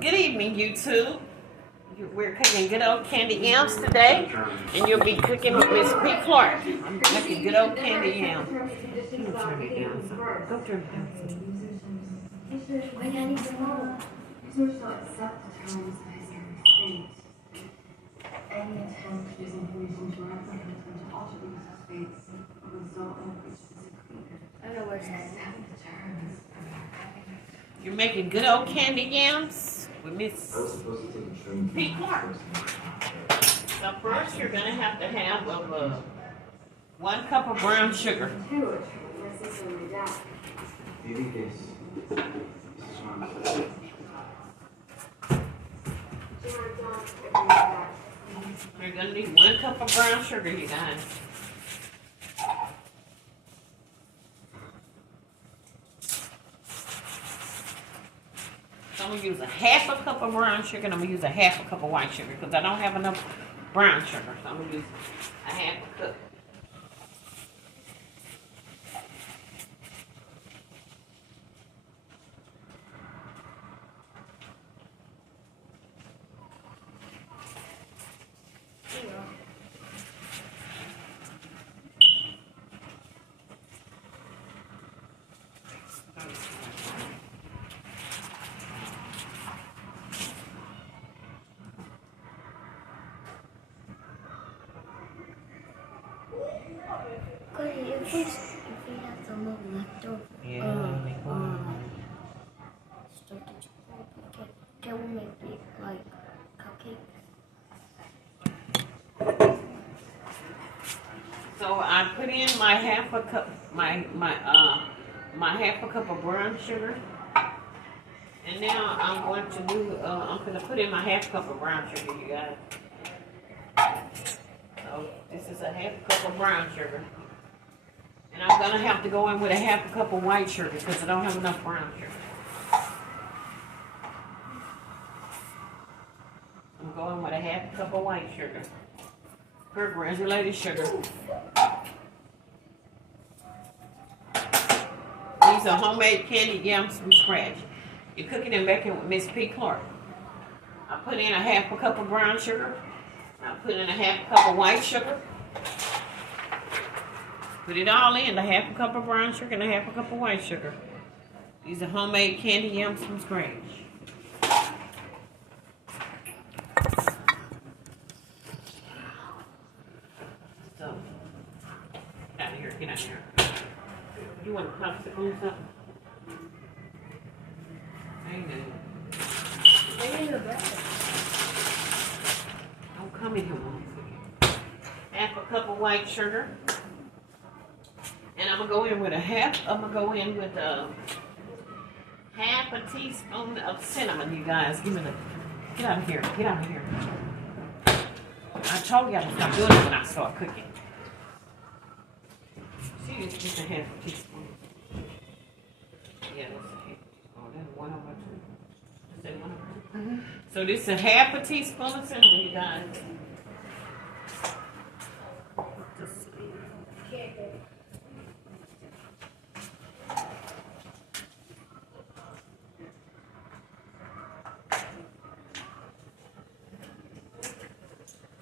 Good evening, YouTube. We're cooking good old candy yams today, and you'll be cooking with Miss P. Clark. I'm making good old candy yams. Turn it down. Go turn it down. Why can't you small? Users don't accept the terms by certain states. Any attempt to use information to replicate them to alter the user's fates would result in a breach of this agreement. I don't know where it's at. Accept the terms. You're making good old candy yams with Miss P. Clark. So first, you're gonna have 1 cup of brown sugar. You're gonna need 1 cup of brown sugar, you guys. So I'm gonna use a 1/2 cup of brown sugar, and I'm gonna use a 1/2 cup of white sugar because I don't have enough brown sugar. So I'm gonna use a 1/2 cup. If we have some left over, can we make it like cupcakes? So I put in my 1/2 cup, my 1/2 cup of brown sugar, and now I'm going to do. I'm going to put in my 1/2 cup of brown sugar, you guys. So this is a 1/2 cup of brown sugar. And I'm going to have to go in with a 1/2 cup of white sugar because I don't have enough brown sugar. I'm going with a 1/2 cup of white sugar. For granulated sugar. These are homemade candy yams from scratch. You're cooking and baking with Miss P. Clark. I put in a 1/2 cup of brown sugar. I put in a 1/2 cup of white sugar. Put it all in, the 1/2 cup of brown sugar and a 1/2 cup of white sugar. These are homemade candy yams from scratch. So, get out of here, get out of here. You want a popsicle or something? I know. They need a breakfast. Don't come in here, Mom. 1/2 cup of white sugar. And I'm gonna go in with a 1/2 teaspoon of cinnamon, you guys. Give me the, get out of here, get out of here. I told y'all to stop doing it when I start cooking. See, it's just a 1/2 teaspoon. Yeah, that's a 1/2 teaspoon. That's 1/2. Is that 1/2? Mm-hmm. So this is a 1/2 teaspoon of cinnamon, you guys.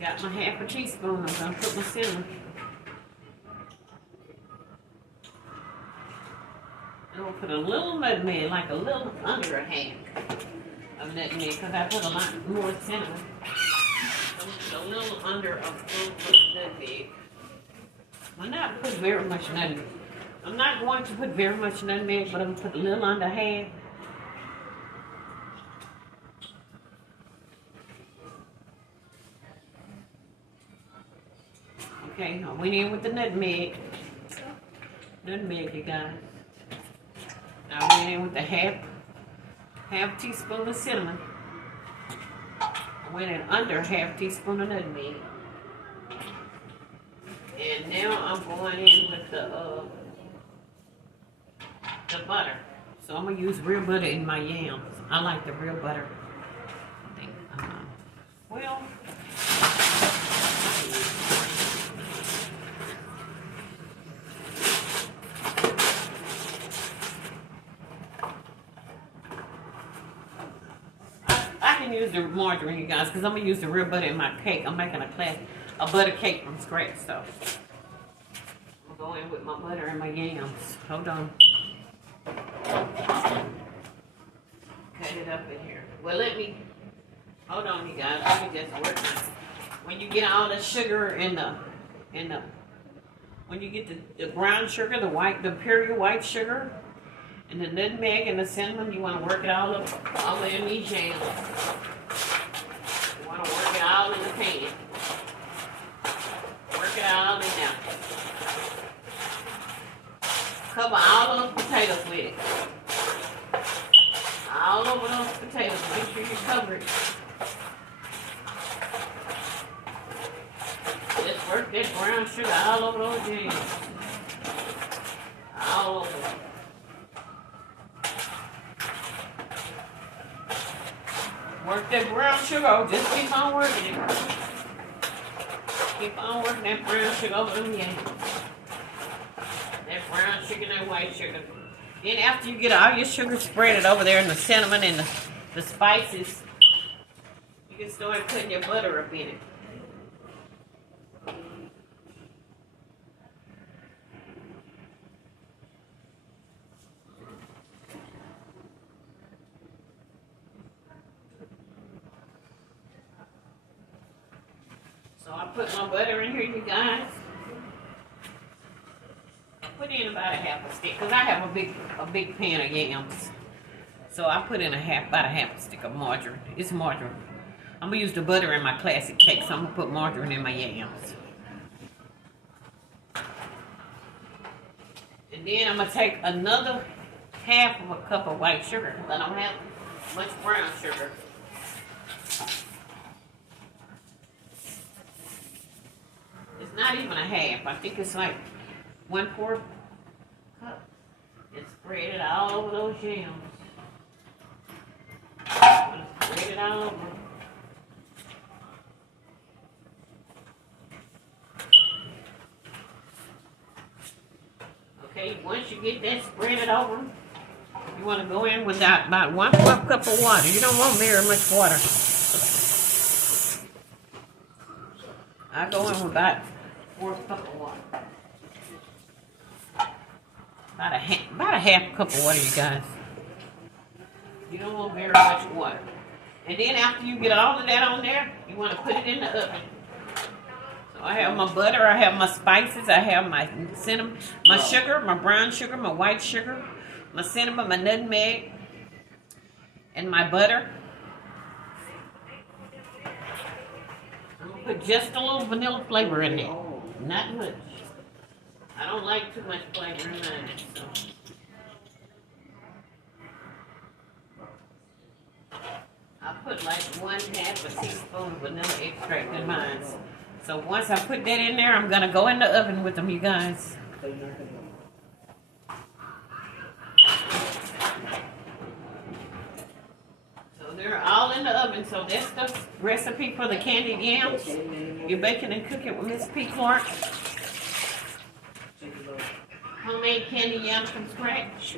Got my 1/2 teaspoon. I'm gonna put my cinnamon. I'm gonna put a little nutmeg, like a little under a 1/2 of nutmeg, because I put a lot more cinnamon. So I'm gonna put a little under a full of nutmeg. I'm not put very much nutmeg. I'm not going to put very much nutmeg, but I'm gonna put a little under 1/2. Okay, I went in with the nutmeg. Nutmeg, you guys. I went in with the half teaspoon of cinnamon. I went in under 1/2 teaspoon of nutmeg. And now I'm going in with the butter. So I'm gonna use real butter in my yams. I like the real butter. I think, well. I can use the margarine, you guys, because I'm gonna use the real butter in my cake. I'm making a butter cake from scratch, so I'm gonna go in with my butter and my yams. Hold on. Cut it up in here. Well, hold on, you guys. Let me just work on it. When you get all the sugar when you get the brown sugar, the pure white sugar, and the nutmeg and the cinnamon, you want to work it all up, all in these jams. You want to work it all in the pan. Work it all in there. Cover all those potatoes with it. All over those potatoes. Make sure you cover it. Just work that brown sugar all over those jams. All over. Work that brown sugar over. Just keep on working it. Keep on working that brown sugar over them yams. That brown sugar and that white sugar. Then after you get all your sugar spread over there and the cinnamon and the spices, you can start putting your butter up in it. So I put my butter in here, you guys. Put in about a half a stick, because I have a big pan of yams. So I put in about a half a stick of margarine. It's margarine. I'm going to use the butter in my classic cake, so I'm going to put margarine in my yams. And then I'm going to take another half of a cup of white sugar, because I don't have much brown sugar. It's not even a half. I think it's like 1/4 cup. And spread it all over those yams. Spread it all over. Okay, once you get that spread over, you want to go in with about 1/4 cup of water. You don't want very much water. I go in with about 1/4 cup of water. About a half cup of water, you guys. You don't want very much water. And then after you get all of that on there, you want to put it in the oven. So I have my butter, I have my spices, I have my cinnamon, my sugar, my brown sugar, my white sugar, my cinnamon, my nutmeg, and my butter. I'm going to put just a little vanilla flavor in there. Not much. I don't like too much flavor in mine, so. I put like 1/2 a teaspoon of vanilla extract in mine. So once I put that in there, I'm gonna go in the oven with them, you guys. So they're all in the oven. So that's the recipe for the candied yams. You're baking and cooking with Miss P. Clark. Homemade candy yams from scratch.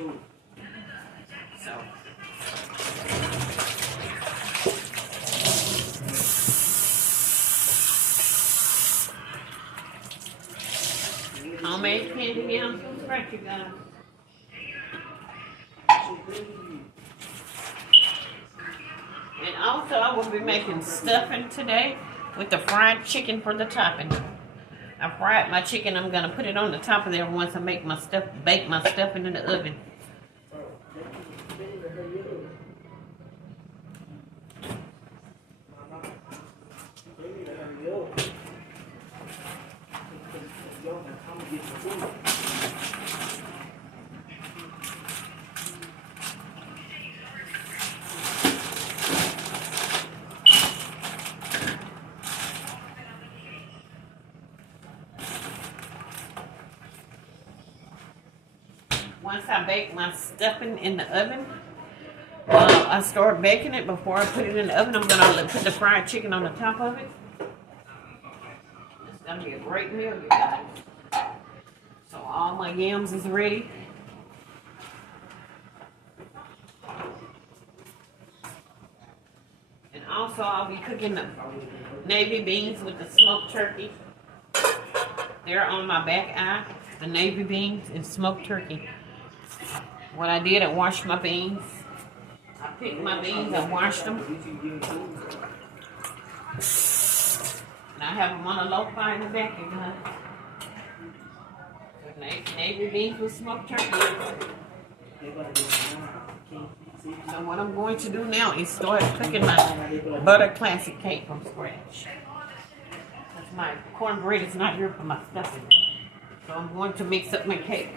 So. Homemade candy yams from scratch, you guys. And also, I will be making stuffing today with the fried chicken for the topping. I fried my chicken. I'm gonna put it on the top of there once I bake my stuffing in the oven. Once I bake my stuffing in the oven, I start baking it before I put it in the oven. I'm going to put the fried chicken on the top of it. It's going to be a great meal, you guys. So all my yams is ready. Also, I'll be cooking the navy beans with the smoked turkey. They're on my back eye. The navy beans and smoked turkey. What I did, I washed my beans. I picked my beans and washed them. And I have them on a low fire in the back, you guys. Navy beans with smoked turkey. So what I'm going to do now is start cooking my butter classic cake from scratch. Because my cornbread is not here for my stuffing. So I'm going to mix up my cake.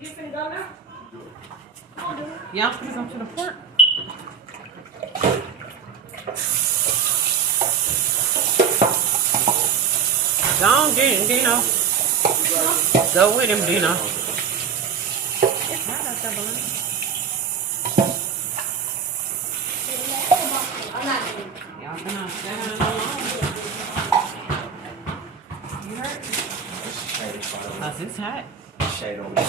You finna go now? Y'all finna go to the port? Go on, Dino. Go with him, Dino. Y'all gonna stand alone. You hurt? Cause it's hot. Shade over there.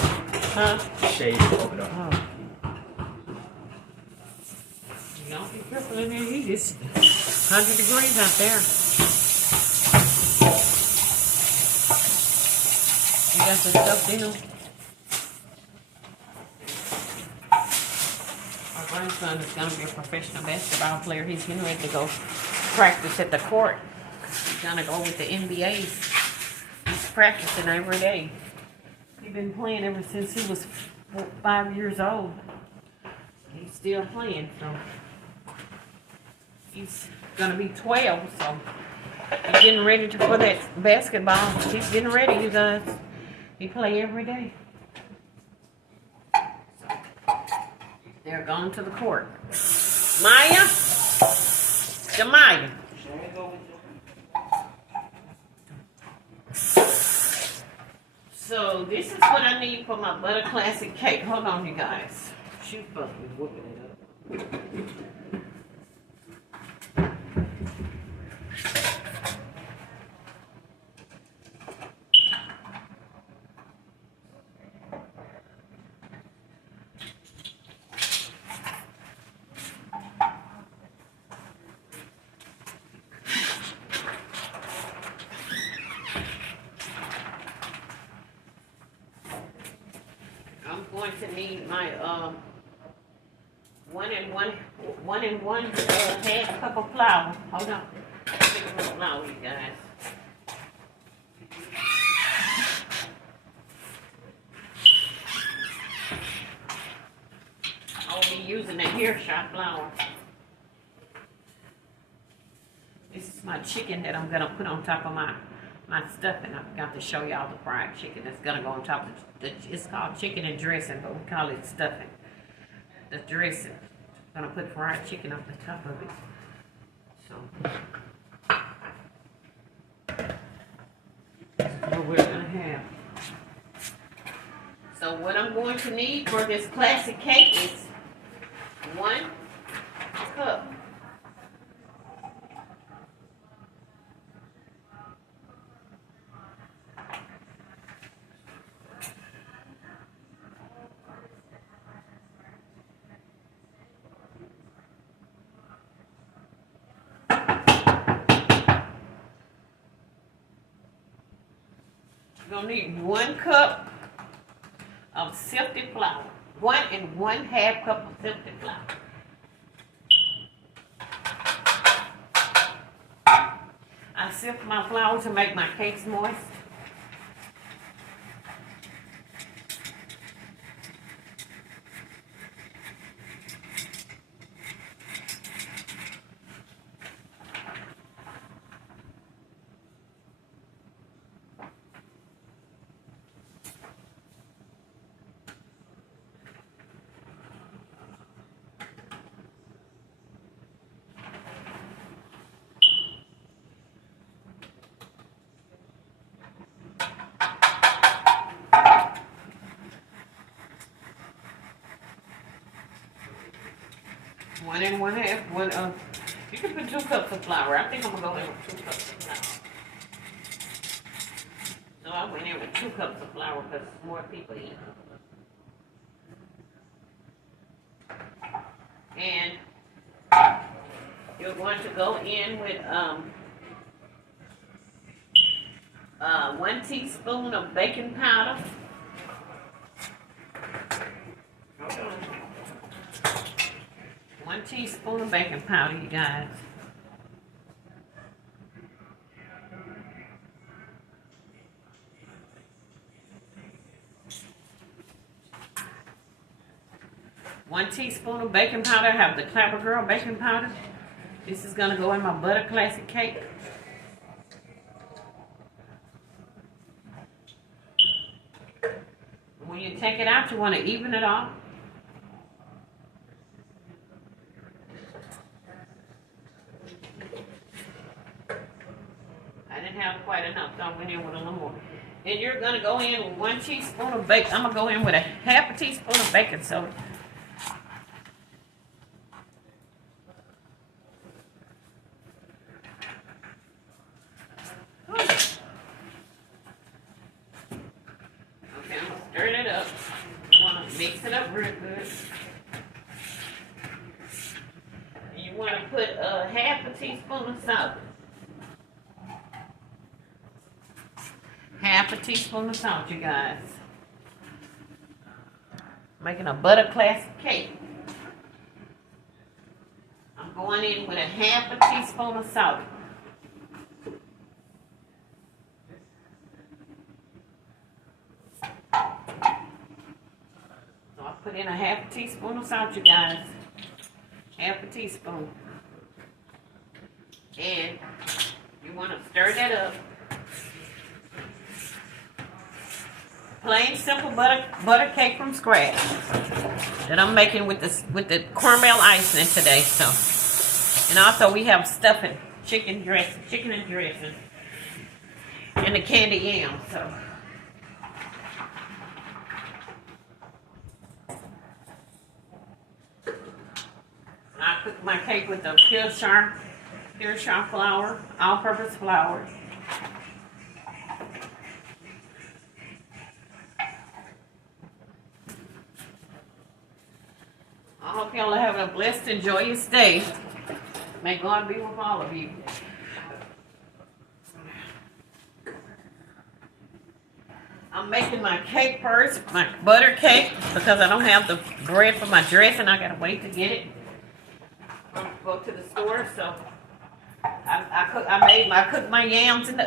Huh? Shade over there. Oh. Y'all be careful in there. It's 100 degrees out there. You got the stuff, Dino? Our grandson is going to be a professional basketball player. He's getting ready to go practice at the court. He's going to go with the NBA. He's practicing every day. He's been playing ever since he was 5 years old. He's still playing, so he's gonna be 12. So he's getting ready for that basketball. He's getting ready, you guys. He play every day. So they're going to the court. Maya, Jamaya. So this is what I need for my butter classic cake. Hold on, you guys. She's supposed to be whooping it up. I'm going to need my one and one half cup of flour. Hold on. Take a little flour, you guys. I'll be using the hair shot flour. This is my chicken that I'm gonna put on top of my stuffing. I forgot to show y'all the fried chicken that's gonna go on top of it's called chicken and dressing, but we call it stuffing. The dressing. I'm gonna put fried chicken on the top of it. So that's what we're gonna have. So what I'm going to need for this classic cake is 1 cup. You're gonna need 1 cup of sifted flour. 1 1/2 cup of sifted flour. I sift my flour to make my cakes moist. 1 1/2. You can put 2 cups of flour. I think I'm gonna go in with 2 cups of flour. So I went in with 2 cups of flour because more people eat. And you're going to go in with 1 teaspoon of baking powder. Hold on. 1 teaspoon of baking powder, you guys. One teaspoon of baking powder. I have the Clapper Girl baking powder. This is gonna go in my butter classic cake. When you take it out, you want to even it off. I didn't have quite enough, so I went in with a little more. And you're gonna go in with 1 teaspoon of bacon. I'm gonna go in with a half a teaspoon of baking soda. Okay, I'm gonna stir that up. You wanna mix it up real good. And you wanna put half a teaspoon of salt. Half a teaspoon of salt, you guys. Making a butter classic cake. I'm going in with a half a teaspoon of salt. So I put in a half a teaspoon of salt, you guys. Half a teaspoon. And you want to stir that up. Plain simple butter cake from scratch that I'm making with the caramel icing today. So, and also we have stuffing, chicken and dressing, and the candy yams. So, I cook my cake with the pure flour, all-purpose flour. I hope y'all are having a blessed and joyous day. May God be with all of you. I'm making my cake first, my butter cake, because I don't have the bread for my dressing. I gotta wait to get it. I'm gonna go to the store, so I cooked my yams in the